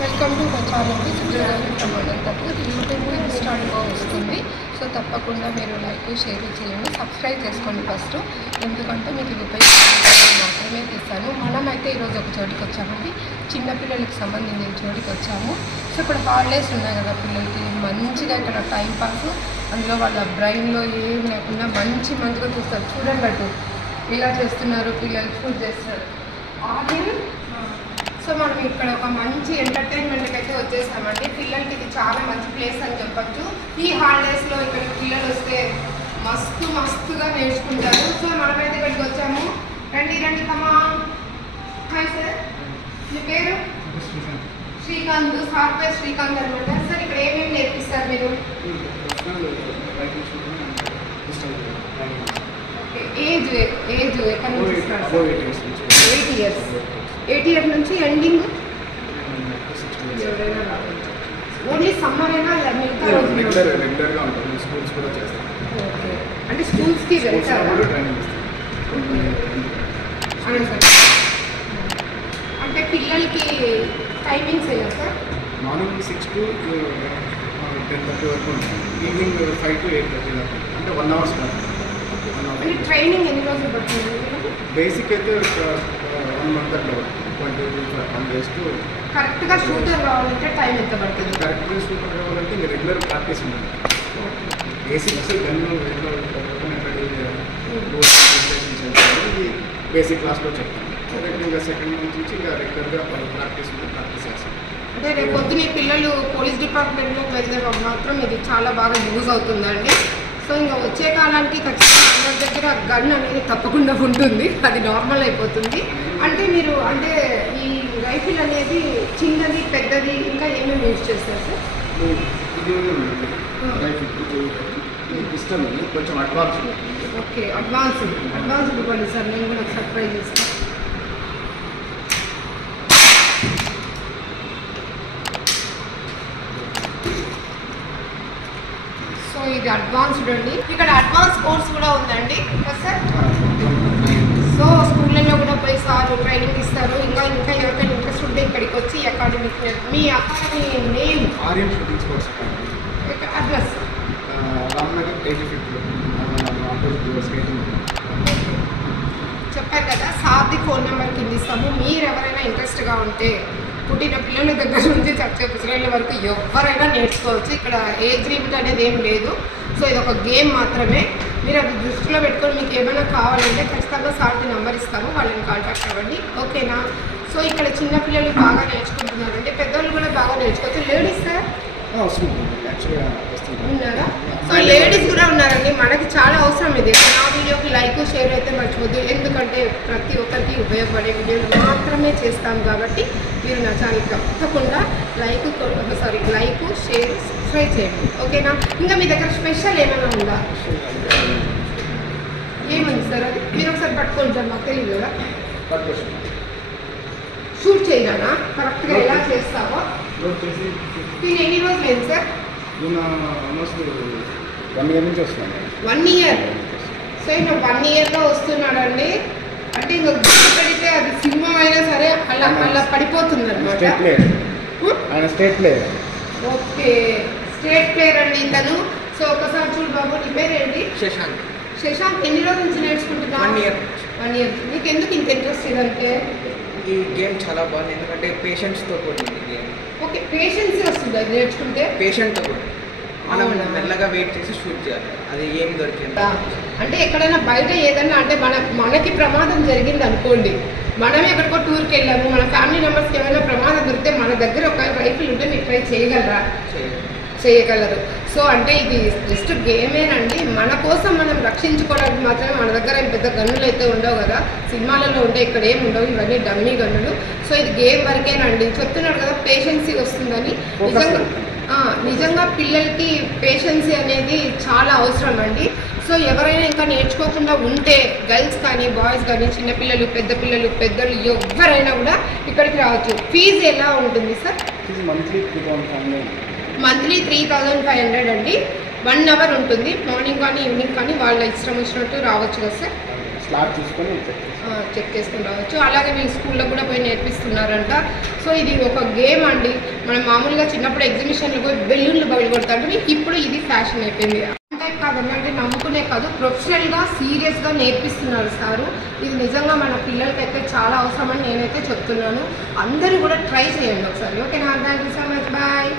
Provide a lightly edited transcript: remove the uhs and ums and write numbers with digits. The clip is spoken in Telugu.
వెల్కమ్ టు మా ఛానల్కి సుగ్రగారి ప్రమాణంతో యూట్యూబ్ ఇన్స్టాలో వస్తుంది. సో తప్పకుండా మీరు లైక్ షేర్ చేయండి, సబ్స్క్రైబ్ చేసుకోండి ఫస్ట్. ఎందుకంటే మీకు ఉపయోగపడే మాత్రమే తీస్తాను. మనమైతే ఈరోజు ఒక చోటికి వచ్చామండి, చిన్నపిల్లలకి సంబంధించిన చోటికి వచ్చాము. సో ఇప్పుడు హాలిడేస్ ఉన్నాయి కదా పిల్లలకి, మంచిగా ఇక్కడ టైంపాస్, అందులో వాళ్ళ బ్రెయిన్లో ఏం లేకుండా మంచిగా చూస్తారు. చూడండి అటు ఇలా చేస్తున్నారు పిల్లలు, ఫుడ్ చేస్తారు. సో మనం ఇక్కడ ఒక మంచి ఎంటర్టైన్మెంట్కి అయితే వచ్చేసామండి. పిల్లలకి ఇది చాలా మంచి ప్లేస్ అని చెప్పచ్చు. ఈ హాలిడేస్లో ఇక్కడ పిల్లలు వస్తే మస్తుగా నేర్చుకుంటారు. సో మనమైతే ఇక్కడికి వచ్చాము. రండి కమా. హాయ్ సార్, మీ పేరు? శ్రీకాంత్. సార్ పేరు శ్రీకాంత్ అనమాట. సార్ ఇక్కడ ఏమేమి నేర్పిస్తారు మీరు? ఏజ్ ఎక్కడ నుంచి స్టార్ట్? 8 years. 8 years నుంచి ఎండింగ్ ఓన్లీ సమ్మర్ అయినా మిగతా రెగ్యులర్గా ఉంటుంది. స్కూల్స్ కూడా చేస్తాం. ఓకే, అంటే స్కూల్స్కి వెళ్తారా? అంటే పిల్లలకి టైమింగ్స్ ఎలా సార్? మార్నింగ్ 6 to 10:30 వరకు ఉంటుంది. ఈవినింగ్ 5 to 8:30 వరకు, అంటే 1 hour స్టార్ట్. అంటే ట్రైనింగ్ ఎన్ని రోజులు పడుతుంది? బేసిక్ అయితే 1 month అట్లా 21 days టు. కరెక్ట్గా షూటర్ రావాలంటే టైం ఎంత పడుతుంది? కరెక్ట్గా షూటర్ కావాలంటే ఇంకా రెగ్యులర్ ప్రాక్టీస్ ఉంటుంది. బేసిక్స్ గన్ను బేసిక్ క్లాస్లో చెప్తాను. ఇంకా సెకండ్ మంత్ నుంచి ఇంకా రెగ్యులర్గా ప్రాక్టీస్ చేస్తాం. అంటే రేపు పొద్దున పిల్లలు పోలీస్ డిపార్ట్మెంట్లోకి వెళ్తే మాత్రం ఇది చాలా బాగా యూజ్ అవుతుందండి. సో ఇంకా వచ్చే కాలానికి ఖచ్చితంగా అందరి దగ్గర గన్ అనేది తప్పకుండా ఉంటుంది, అది నార్మల్ అయిపోతుంది. అంటే మీరు అంటే ఈ రైఫిల్ అనేది చిన్నది పెద్దది ఇంకా ఏమేమి యూజ్ చేస్తారు సార్? పిస్టల్ కొంచెం అడ్వాన్స్. ఓకే, అడ్వాన్స్డ్ ఇవ్వండి సార్, నేను కూడా సర్ప్రైజ్ చేస్తాను. సో ఇది అడ్వాన్స్డ్ అండి. ఇక్కడ అడ్వాన్స్ కోర్స్ కూడా ఉందండి సార్. సో స్కూళ్ళల్లో కూడా పోయి సార్ ట్రైనింగ్ ఇస్తారు. ఇంకా ఎవరికైనా ఇంట్రెస్ట్ ఉంటే ఇక్కడికి వచ్చి అకాడమిక్. మీ academy name? Aryan shooting sports address Ramnagar 85 చెప్పారు కదా. సార్ది ఫోన్ నెంబర్ కింద ఇస్తాము. మీరు ఎవరైనా ఇంట్రెస్ట్గా ఉంటే పుట్టిన పిల్లల దగ్గర నుంచి చచ్చే పిల్లల వరకు ఎవరైనా నేర్చుకోవచ్చు. ఇక్కడ ఏజ్ లిమిట్ అనేది ఏం లేదు. సో ఇది ఒక గేమ్ మాత్రమే. మీరు అది దృష్టిలో పెట్టుకొని మీకు ఏమైనా కావాలంటే ఖచ్చితంగా సార్కి నెంబర్ ఇస్తాము, వాళ్ళని కాంటాక్ట్ అవ్వండి, ఓకేనా? సో ఇక్కడ చిన్నపిల్లలు బాగా నేర్చుకుంటున్నారు, అంటే పెద్దవాళ్ళు కూడా బాగా నేర్చుకోవచ్చు. లేడీస్ సార్ ఉన్నారా? సో లేడీస్ కూడా ఉన్నారండి. మనకి చాలా అవసరం ఇది. నా వీడియోకి లైక్ షేర్ అయితే మర్చిపోద్దు, ఎందుకంటే ప్రతి ఒక్కరికి ఉపయోగపడే వీడియోలు మాత్రమే చేస్తాం కాబట్టి మీరు నా ఛానల్ తప్పకుండా లైక్ షేర్ సబ్స్క్రైబ్ చేయండి, ఓకేనా? ఇంకా మీ దగ్గర స్పెషల్ ఏమైనా ఉందా? ఏముంది సార్? అది మీరు ఒకసారి పట్టుకోండి సార్, మాకు తెలియదు కదా. షూట్ చేయనా కరెక్ట్గా ఎలా చేస్తావో? నేను ఎన్ని రోజులు లేదు సార్? 1 year నుంచి వస్తున్నాను. 1 year. సో ఇంకా 1 yearలో వస్తున్నాడండి. అంటే ఇంకా గుర్తు పెడితే అది సింహం అయినా సరే అలా పడిపోతుంది అనమాట. State player. Okay, state player అండి ఇతను. సో ఒకసారి చూడు బాబు, నీ పేరేంటి? శశాంత్. ఎన్ని రోజుల నుంచి నేర్చుకుంటున్నావు? 1 year. 1 year. నీకు ఎందుకు ఇంత ఇంట్రెస్ట్ ఇదంటే? ఈ గేమ్ చాలా బాగుంది, ఎందుకంటే పేషెంట్స్తో కూడింది గేమ్. ఓకే, పేషెన్సీ వస్తుంది అది నేర్చుకుంటే. పేషెంట్తో కూడా మనం మెల్లగా వెయిట్ చేసి షూట్ చేయాలి, అది ఏం దొరికింది. అంటే ఎక్కడైనా బయట ఏదైనా అంటే మనకి ప్రమాదం జరిగింది అనుకోండి, మనం ఎక్కడికో టూర్కి వెళ్ళాము, మన ఫ్యామిలీ మెంబర్స్కి ఏమైనా ప్రమాదం దొరికితే మన దగ్గర ఒక రైఫిల్ ఉంటే మీరు ట్రై చేయగలరా? చేయగలరు. సో అంటే ఇది జస్ట్ గేమేనండి. మన కోసం మనం రక్షించుకోవడానికి మాత్రమే. మన దగ్గర పెద్ద గన్నులు అయితే ఉండవు కదా, సినిమాలలో ఉంటే ఇక్కడ ఏమి ఉండవు, ఇవన్నీ డమ్మీ గన్నులు. సో ఇది గేమ్ వరకేనండి. చెప్తున్నాడు కదా పేషెన్సీ వస్తుందని. నిజంగా పిల్లలకి పేషెన్సీ అనేది చాలా అవసరం అండి. సో ఎవరైనా ఇంకా నేర్చుకోకుండా ఉంటే గర్ల్స్ కానీ బాయ్స్ కానీ చిన్నపిల్లలు పెద్దలు ఎవరైనా కూడా ఇక్కడికి రావచ్చు. ఫీజు ఎలా ఉంటుంది సార్? మంత్లీ 3,500 అండి. 1 hour ఉంటుంది, మార్నింగ్ కానీ ఈవినింగ్ కానీ వాళ్ళ ఇష్టం వచ్చినట్టు రావచ్చు కదా సార్. స్లాట్ తీసుకొని చెక్ చేసుకుని రావచ్చు. అలాగే వీళ్ళు స్కూల్లో కూడా పోయి నేర్పిస్తున్నారంట. సో ఇది ఒక గేమ్ అండి. మనం మామూలుగా చిన్నప్పుడు ఎగ్జిబిషన్లో పోయి బెలూన్లు బయలు కొడతాంటే ఇప్పుడు ఇది ఫ్యాషన్ అయిపోయింది. అంటే కాదండి, అంటే నమ్ముకునే కాదు, ప్రొఫెషనల్గా సీరియస్గా నేర్పిస్తున్నారు సారు. ఇది నిజంగా మన పిల్లలకైతే చాలా అవసరమని నేనైతే చెప్తున్నాను. అందరూ కూడా ట్రై చేయండి ఒకసారి. ఓకే నా, thank you so much, bye.